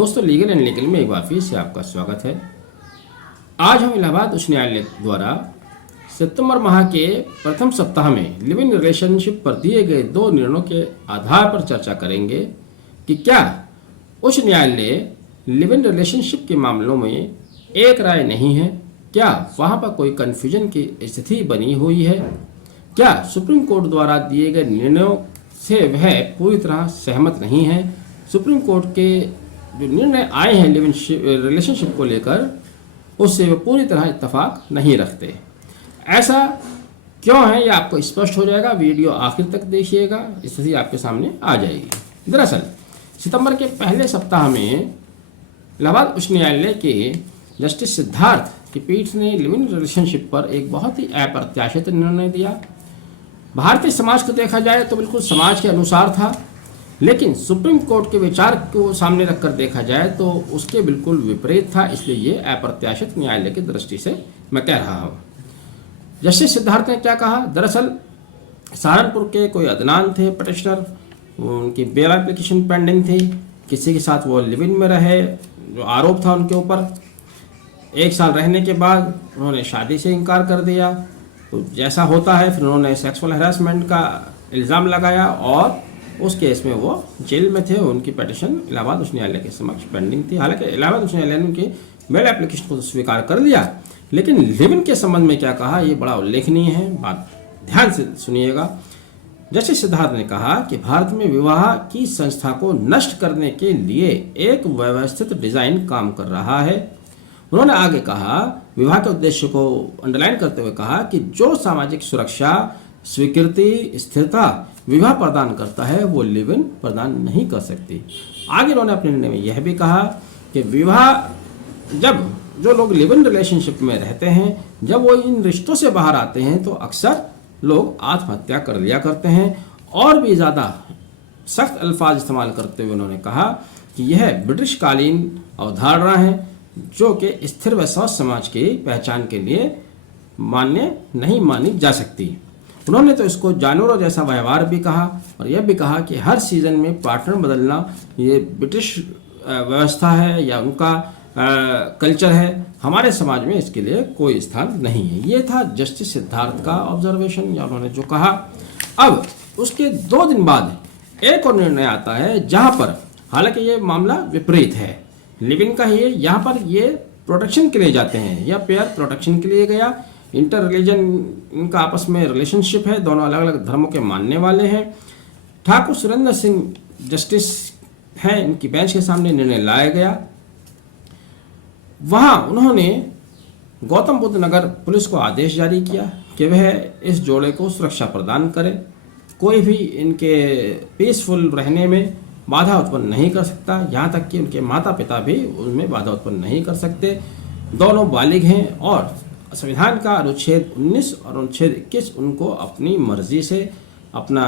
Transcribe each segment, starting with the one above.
दोस्तों, legal and legal में एक बार फिर से आपका स्वागत है। आज हम इलाहाबाद उच्च न्यायालय द्वारा सितंबर माह के प्रथम सप्ताह में लिव इन रिलेशनशिप पर दिए गए 2 निर्णयों के आधार पर चर्चा करेंगे कि क्या उच्च न्यायालय लिव इन रिलेशनशिप के मामलों में एक राय नहीं है, क्या वहां पर कोई कन्फ्यूजन की स्थिति बनी हुई है, क्या सुप्रीम कोर्ट द्वारा दिए गए निर्णयों से वह पूरी तरह सहमत नहीं है, सुप्रीम कोर्ट के जो निर्णय आए हैं लिव इन रिलेशनशिप को लेकर उससे वे पूरी तरह इत्तेफाक नहीं रखते। ऐसा क्यों है यह आपको स्पष्ट हो जाएगा, वीडियो आखिर तक देखिएगा, स्थिति आपके सामने आ जाएगी। दरअसल सितंबर के पहले सप्ताह में इलाहाबाद उच्च न्यायालय के जस्टिस सिद्धार्थ की पीठ ने लिव इन रिलेशनशिप पर एक बहुत ही अप्रत्याशित निर्णय दिया। भारतीय समाज को देखा जाए तो बिल्कुल समाज के अनुसार था, लेकिन सुप्रीम कोर्ट के विचार को सामने रखकर देखा जाए तो उसके बिल्कुल विपरीत था। इसलिए ये अप्रत्याशित न्यायालय की दृष्टि से मैं कह रहा हूँ। जस्टिस सिद्धार्थ ने क्या कहा, दरअसल सहारनपुर के कोई अदनान थे पिटिशनर, उनकी बेल एप्लीकेशन पेंडिंग थी, किसी के साथ वो लिव इन में रहे, जो आरोप था उनके ऊपर। 1 साल रहने के बाद उन्होंने शादी से इनकार कर दिया, तो जैसा होता है फिर उन्होंने सेक्सुअल हैरेसमेंट का इल्ज़ाम लगाया और उस केस में वो जेल में थे। उनकी पिटीशन इलाहाबाद उच्च न्यायालय के समक्ष पेंडिंग थी। हालांकि इलाहाबाद उच्च न्यायालय ने उनकी बेल एप्लीकेशन को स्वीकार कर लिया, लेकिन लिव इन के संबंध में क्या कहा ये बड़ा उल्लेखनीय है, बात ध्यान से सुनिएगा। जस्टिस सिद्धार्थ ने कहा कि भारत में विवाह की संस्था को नष्ट करने के लिए एक व्यवस्थित डिजाइन काम कर रहा है। उन्होंने आगे कहा, विवाह के उद्देश्य को अंडरलाइन करते हुए कहा कि जो सामाजिक सुरक्षा, स्वीकृति, स्थिरता विवाह प्रदान करता है वो लिव इन प्रदान नहीं कर सकती। आगे उन्होंने अपने निर्णय में यह भी कहा कि विवाह जब जो लोग लिव इन रिलेशनशिप में रहते हैं, जब वो इन रिश्तों से बाहर आते हैं तो अक्सर लोग आत्महत्या कर लिया करते हैं। और भी ज़्यादा सख्त अल्फाज इस्तेमाल करते हुए उन्होंने कहा कि यह ब्रिटिश कालीन अवधारणा है जो कि स्थिर व स्वस्थ समाज की पहचान के लिए मान्य नहीं मानी जा सकती। उन्होंने तो इसको जानवरों जैसा व्यवहार भी कहा और यह भी कहा कि हर सीजन में पार्टनर बदलना ये ब्रिटिश व्यवस्था है या उनका कल्चर है, हमारे समाज में इसके लिए कोई स्थान नहीं है। ये था जस्टिस सिद्धार्थ का ऑब्जर्वेशन या उन्होंने जो कहा। अब उसके 2 दिन बाद एक और निर्णय आता है जहां पर हालांकि ये मामला विपरीत है, लिव इन का ही है। यहाँ पर ये प्रोटेक्शन के लिए जाते हैं, या पेयर प्रोटेक्शन के लिए गया। इंटर रिलीजन इनका आपस में रिलेशनशिप है, दोनों अलग अलग धर्मों के मानने वाले हैं। ठाकुर सुरेंद्र सिंह जस्टिस हैं, इनकी बेंच के सामने निर्णय लाया गया। वहां उन्होंने गौतम बुद्ध नगर पुलिस को आदेश जारी किया कि वह इस जोड़े को सुरक्षा प्रदान करे, कोई भी इनके पीसफुल रहने में बाधा उत्पन्न नहीं कर सकता, यहाँ तक कि उनके माता पिता भी उनमें बाधा उत्पन्न नहीं कर सकते। दोनों बालिग हैं और संविधान का अनुच्छेद 19 और अनुच्छेद 21 उनको अपनी मर्जी से अपना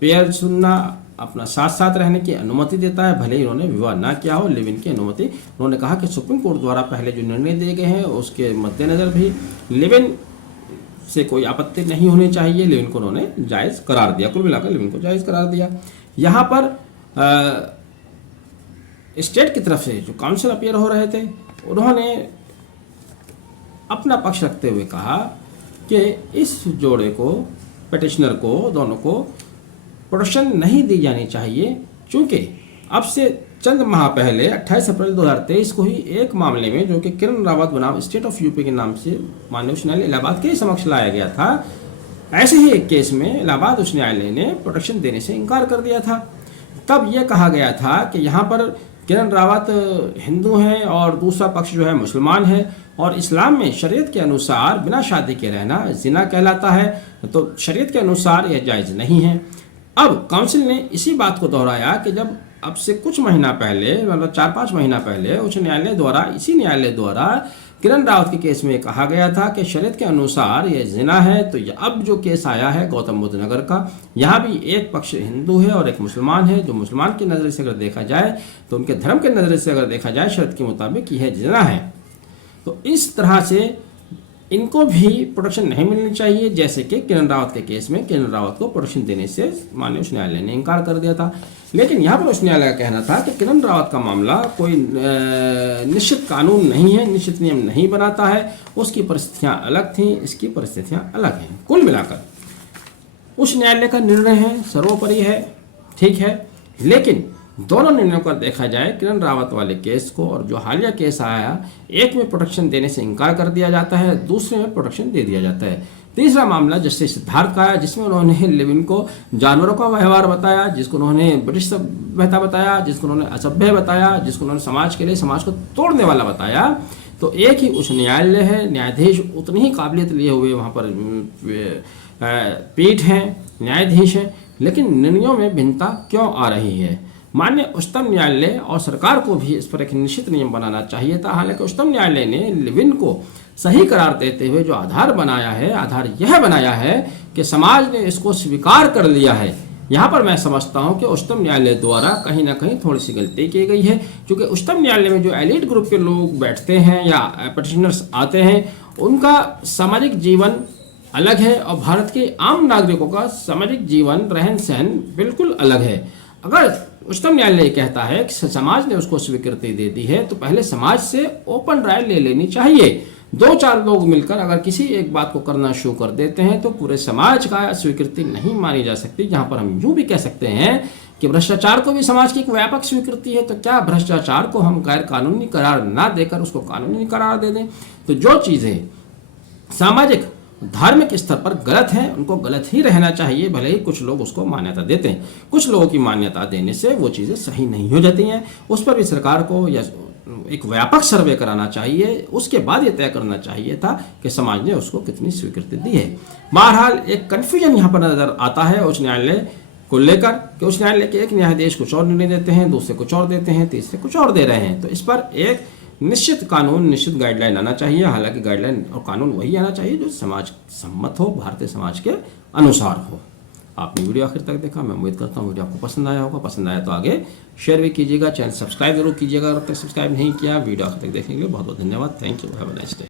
पेयर चुनना, अपना साथ साथ रहने की अनुमति देता है, भले ही उन्होंने विवाह ना किया हो, लिव इन की अनुमति। उन्होंने कहा कि सुप्रीम कोर्ट द्वारा पहले जो निर्णय दिए गए हैं उसके मद्देनजर भी लिव इन से कोई आपत्ति नहीं होनी चाहिए, लिव इन को उन्होंने जायज़ करार दिया। कुल मिलाकर लिव इन को जायज़ करार दिया। यहाँ पर स्टेट की तरफ से जो काउंसिल अपीयर हो रहे थे उन्होंने अपना पक्ष रखते हुए कहा कि इस जोड़े को, पिटिशनर को, दोनों को प्रोटेक्शन नहीं दी जानी चाहिए, क्योंकि अब से चंद माह पहले 28 अप्रैल 2023 को ही एक मामले में जो कि किरण रावत बनाम स्टेट ऑफ यूपी के नाम से माननीय उच्च न्यायालय इलाहाबाद के समक्ष लाया गया था, ऐसे ही एक केस में इलाहाबाद उच्च न्यायालय ने प्रोटेक्शन देने से इनकार कर दिया था। तब यह कहा गया था कि यहाँ पर किरण रावत हिंदू हैं और दूसरा पक्ष जो है मुसलमान है, और इस्लाम में शरीयत के अनुसार बिना शादी के रहना जिना कहलाता है, तो शरीयत के अनुसार यह जायज़ नहीं है। अब काउंसिल ने इसी बात को दोहराया कि जब अब से कुछ महीना पहले, मतलब 4-5 महीना पहले उच्च न्यायालय द्वारा, इसी न्यायालय द्वारा किरण रावत के केस में कहा गया था कि शरीयत के अनुसार यह जिना है, तो अब जो केस आया है गौतम बुद्ध नगर का, यहाँ भी एक पक्ष हिंदू है और एक मुसलमान है। जो मुसलमान की नज़र से अगर देखा जाए तो उनके धर्म के नज़र से अगर देखा जाए शरीयत के मुताबिक यह जिना है। तो इस तरह से इनको भी प्रोटेक्शन नहीं मिलनी चाहिए, जैसे कि किरण रावत के केस में किरण रावत को प्रोटेक्शन देने से माननीय उच्च न्यायालय ने इनकार कर दिया था। लेकिन यहाँ पर उच्च न्यायालय का कहना था कि किरण रावत का मामला कोई निश्चित कानून नहीं है, निश्चित नियम नहीं बनाता है, उसकी परिस्थितियाँ अलग थीं, इसकी परिस्थितियाँ अलग हैं। कुल मिलाकर उच्च न्यायालय का निर्णय है, सर्वोपरि है, ठीक है, लेकिन दोनों निर्णयों का देखा जाए, किरण रावत वाले केस को और जो हालिया केस आया, एक में प्रोटेक्शन देने से इनकार कर दिया जाता है, दूसरे में प्रोटेक्शन दे दिया जाता है। तीसरा मामला जस्टिस सिद्धार्थ का है, जिसमें उन्होंने लिविन को जानवरों का व्यवहार बताया, जिसको उन्होंने ब्रिटिश सभ्यता बताया, जिसको उन्होंने असभ्य बताया, जिसको उन्होंने समाज के लिए समाज को तोड़ने वाला बताया। तो एक ही उच्च न्यायालय है, न्यायाधीश उतनी ही काबिलियत लिए हुए वहाँ पर पीठ हैं, न्यायाधीश हैं, लेकिन निर्णयों में भिन्नता क्यों आ रही है? माननीय उच्चतम न्यायालय और सरकार को भी इस पर एक निश्चित नियम बनाना चाहिए था। हालांकि उच्चतम न्यायालय ने लिविन को सही करार देते हुए जो आधार बनाया है, आधार यह बनाया है कि समाज ने इसको स्वीकार कर लिया है। यहाँ पर मैं समझता हूँ कि उच्चतम न्यायालय द्वारा कहीं ना कहीं थोड़ी सी गलती की गई है, क्योंकि उच्चतम न्यायालय में जो एलिट ग्रुप के लोग बैठते हैं या पिटिशनर्स आते हैं, उनका सामाजिक जीवन अलग है और भारत के आम नागरिकों का सामाजिक जीवन, रहन सहन बिल्कुल अलग है। अगर उच्चतम न्यायालय कहता है कि समाज ने उसको स्वीकृति दे दी है, तो पहले समाज से ओपन राय ले लेनी चाहिए। 2-4 लोग मिलकर अगर किसी एक बात को करना शुरू कर देते हैं तो पूरे समाज का स्वीकृति नहीं मानी जा सकती। जहां पर हम यूं भी कह सकते हैं कि भ्रष्टाचार को भी समाज की एक व्यापक स्वीकृति है, तो क्या भ्रष्टाचार को हम गैर कानूनी करार ना देकर उसको कानूनी करार दे दें? तो जो चीजें सामाजिक धार्मिक स्तर पर गलत है, उनको गलत ही रहना चाहिए, भले ही कुछ लोग उसको मान्यता देते हैं। कुछ लोगों की मान्यता देने से वो चीज़ें सही नहीं हो जाती हैं। उस पर भी सरकार को या एक व्यापक सर्वे कराना चाहिए, उसके बाद ये तय करना चाहिए था कि समाज ने उसको कितनी स्वीकृति दी है। बहरहाल एक कन्फ्यूजन यहाँ पर नजर आता है उच्च न्यायालय को लेकर कि उच्च न्यायालय के एक न्यायाधीश कुछ और निर्णय देते हैं, दूसरे कुछ और देते हैं, तीसरे कुछ और दे रहे हैं। तो इस पर एक निश्चित कानून, निश्चित गाइडलाइन आना चाहिए। हालांकि गाइडलाइन और कानून वही आना चाहिए जो समाज सम्मत हो, भारतीय समाज के अनुसार हो। आपने वीडियो आखिर तक देखा, मैं उम्मीद करता हूँ वीडियो आपको पसंद आया होगा। पसंद आया तो आगे शेयर भी कीजिएगा, चैनल सब्सक्राइब जरूर कीजिएगा अगर तक सब्सक्राइब नहीं किया। वीडियो आखिर तक देखने के लिए बहुत बहुत धन्यवाद। Thank you, have a nice day.